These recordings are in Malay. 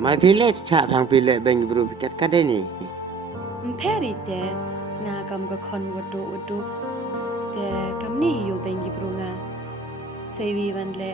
My village cha phang pile beng bru ket kadeni. Mperite nga kam ga kon wadu te kam ni yo bengi brunga sewi vanle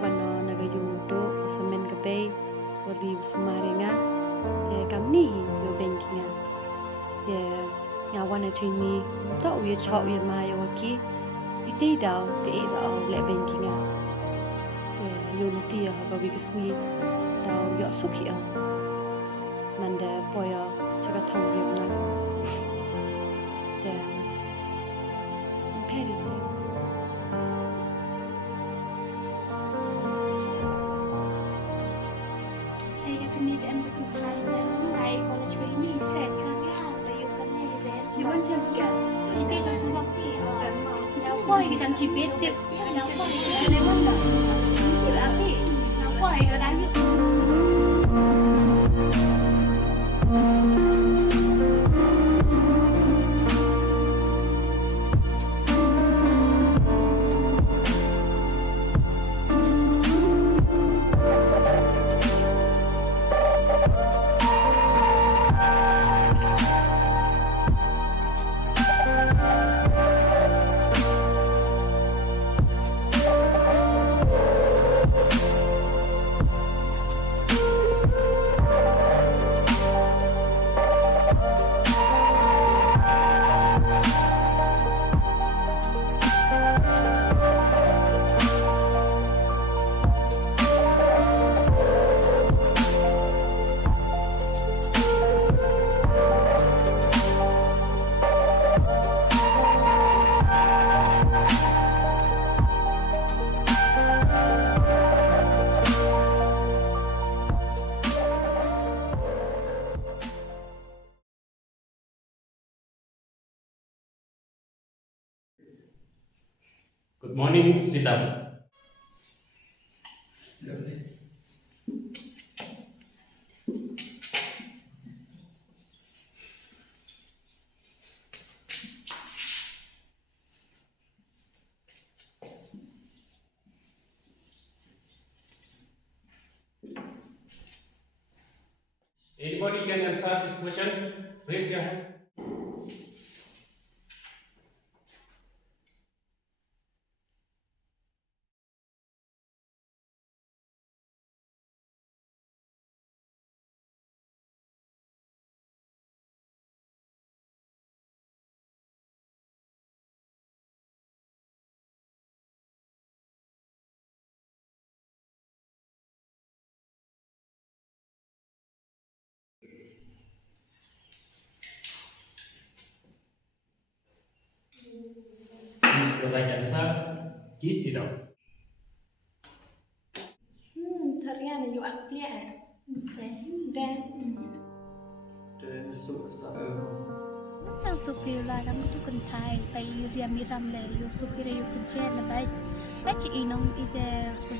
wano naga yung do usamen ga bay wadi usumare nga te kam ni yo bengi nga te nga wana chini ta uye chao uye ma yo ki ite dao te e dao le bengi nga te yo nuti ya ba wi kisni dao yo suki a manda poya chaga thong yo nga te mperite Need and the Thailand, I college training set Kanya, you can lay there. You want to get She takes us to Rocky. Now, boy, you can chip it. Now, boy, you can wonder. Good happy. Now, boy, you can. Good morning, sit down. Anybody can answer this question? Raise your hand. This is the right answer. Keep it up. Thật ra là dù ăn lẹ sẽ đen. Then so start. Sao supir la ram tu kan thai pai ria miram le yo supir yo kan chen la bai pai chi inong ide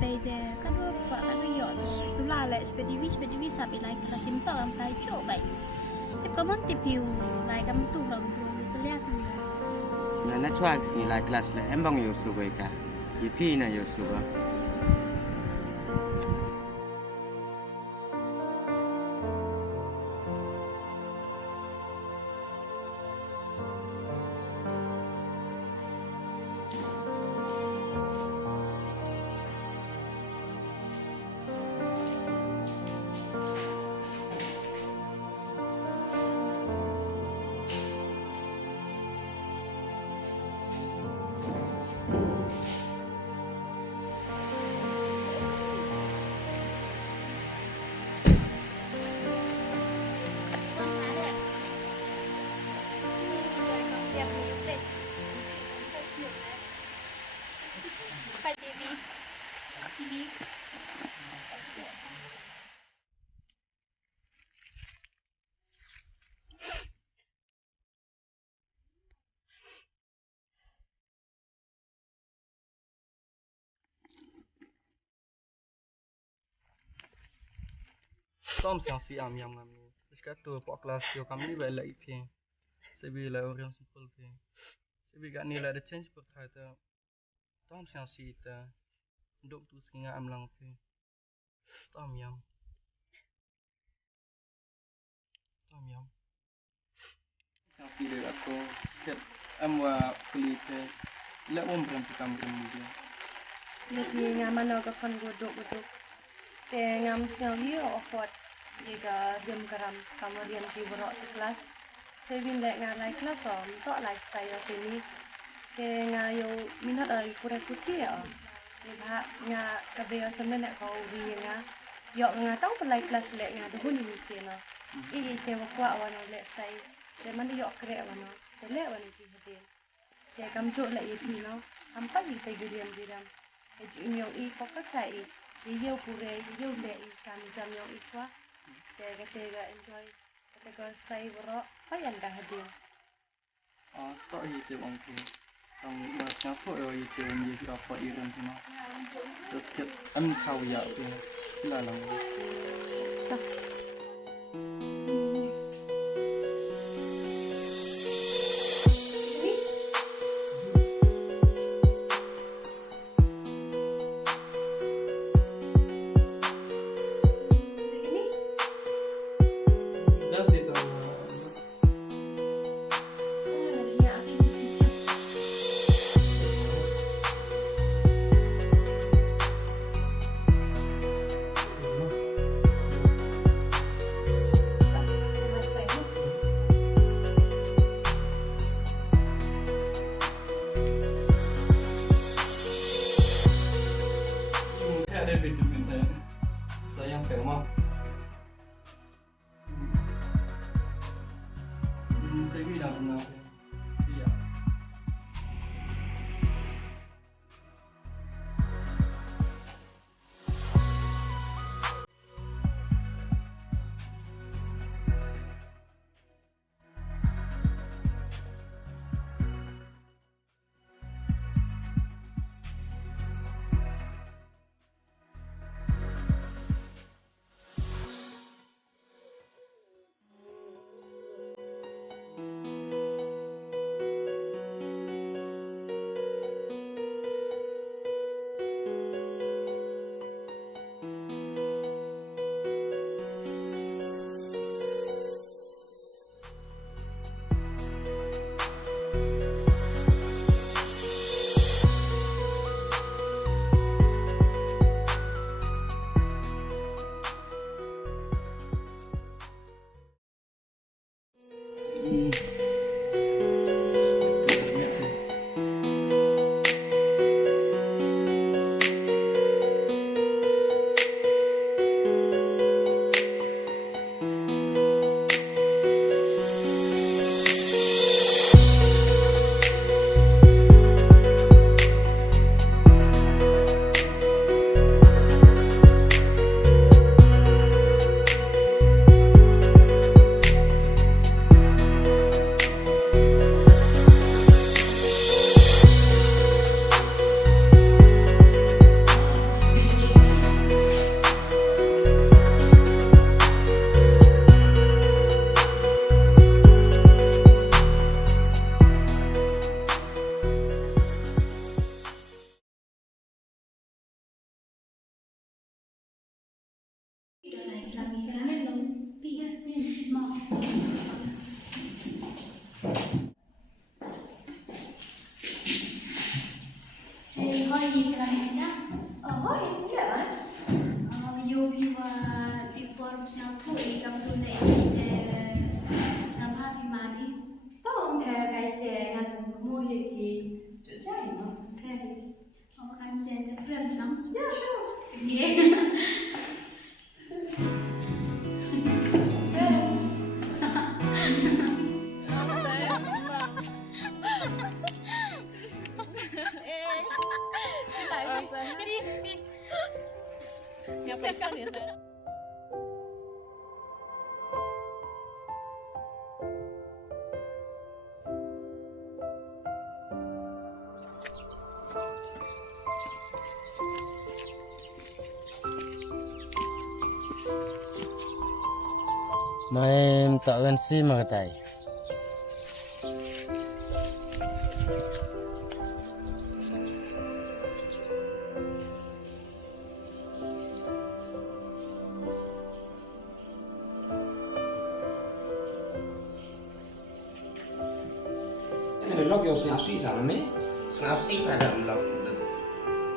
bai de kan ro pa kan yo sula le spedivi sa pi lai kla sim to am pai cho bai te ko mon te piu lai kam tu ram bro yo salia sang Na na chwa ngi la class le embang yo su bai ka. Ipi na yo su ba. Tom siang si yam kami. Terus kata pok kelas yo kami balik lagi pi. Sebi lah orang simpul pi. Sebi kat ni lah ada change per kata. Tom siang si ta. Duk tu singa am lang pi. Tom yam. Siang si dia aku sikit am wa kulit ke. Lek berhenti kamu dia. Lagi ngaman no ka kon godok. Te ngam siang dia ofot. Jika diam keram kamarian di borok sekelas. Saya bindak ngalai kelas untuk lifestyle sini. Ke ngayo minat kurang putih ya. Lihat nga kabel semenak kau dia yok nga tahu pelai kelas lek nga dahun ini sino. Te wakwa wana lek style. Te mana yok krek wana. Te lek wana ki hadin. Te kam jok lek yi no. Hampa yi te gurian. Eji nyong I fokus sai. Iyo pure iyo lek kam jam nyong I swa. Te enjoy. Te ko style borok payan dah hadin. Tak itu orang tu. Macam apa itu dia dapat iron tu nak. Terus sikit kau ya tu. Lah lang. Mai tak wensi mengatai. Log yo sna sui sa me. Senasi pada blok.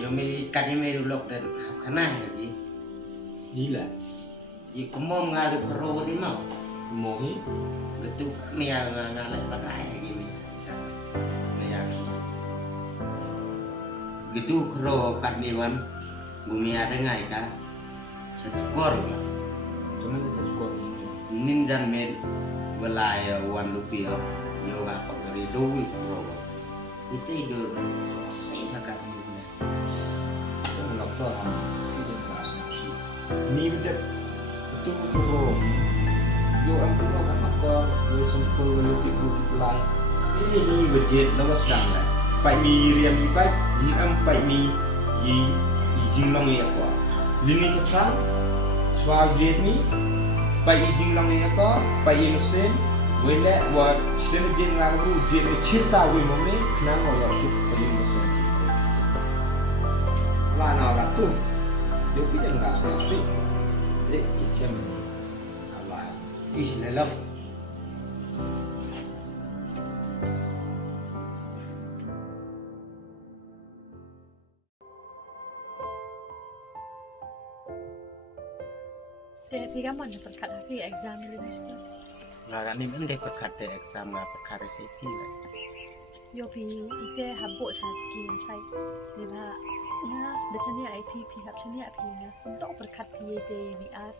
Yo mi kadi mi blok dan kana lagi. Gila. Ye kemom ngadu kero di mau. Mo hi. Betul mi ngalek pakai lagi mi. Mi yang gitu kero kat liwan bumi ada ngai ka. Sekor ka. Cuma kita skor. Nin dan me belai wan lupio. Yo ga pak dari doi kero. Itu itu saya makan ni. Kita log to ha. Kita ka sna sui. Ni betul betul betul. Yo am tu ka makor yo sempul yo tipu lai. Ini wajib lawas sedang lah. Pai mi riam mi pai, ni am pai mi yi jinglong ya ko. Lini cakang swa jet ni pai jinglong ya ko, pai mesin wele wa sen jing lang ru jet cita wi mo me nang wa tu pai mesin. Wa na la tu. Yo pi dang la sa sui. Dek cem awal. Ish lelok. Te piga mana perkat api exam ni ni. Ngara ni mendek perkat te exam ngah perkara reseti lah. Yo pi ite habbo chat ki sai. Deba na de chani IP pi hab chani api na untuk perkat pi te ni ar.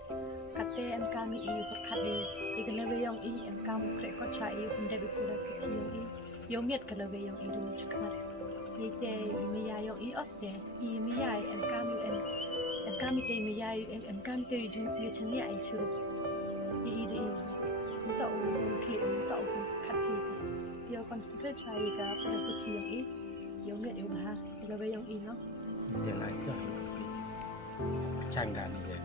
Kate em kami i perkat i iglewe yang i em kam kre ko cha i punde bi pura kiti yang i. Yo miet kalewe yang i du chakmat. Ite i mi ya yang i oste i mi ya em kami em kami te mi ya em kami te ju pi chani ai churu. I de i untuk ki untuk perkat pi. Yo concentrate cai ka pada putih yang ini, yo miat yo bah, kalewe yang ini no. Dia lain tu. Cangga ni dia.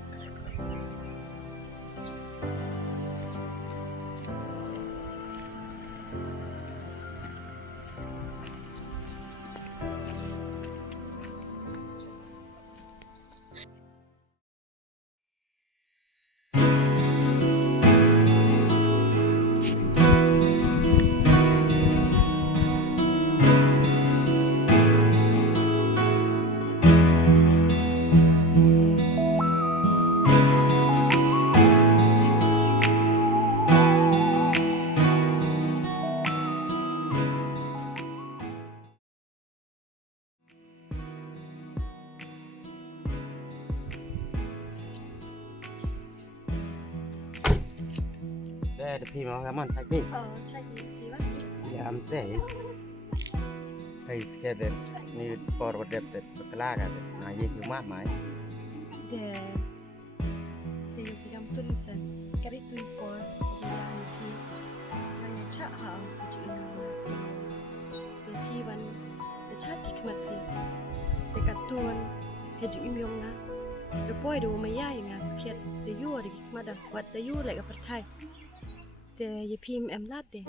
Dah ada pihak mana tadi? Cai di mana? Ya amte. Hai sekader ni forward depth berkelar kan. Nah ye cuma mai. De yo pigam tulisan, kari tu for yang ki hanya cak ha ci Indonesia. Pi ban de cak hikmat pi. De katun heji imyong na. De boy do maya yang sekiat de yu de hikmat dah wat de yu like a pertai. De ye pim em lat de.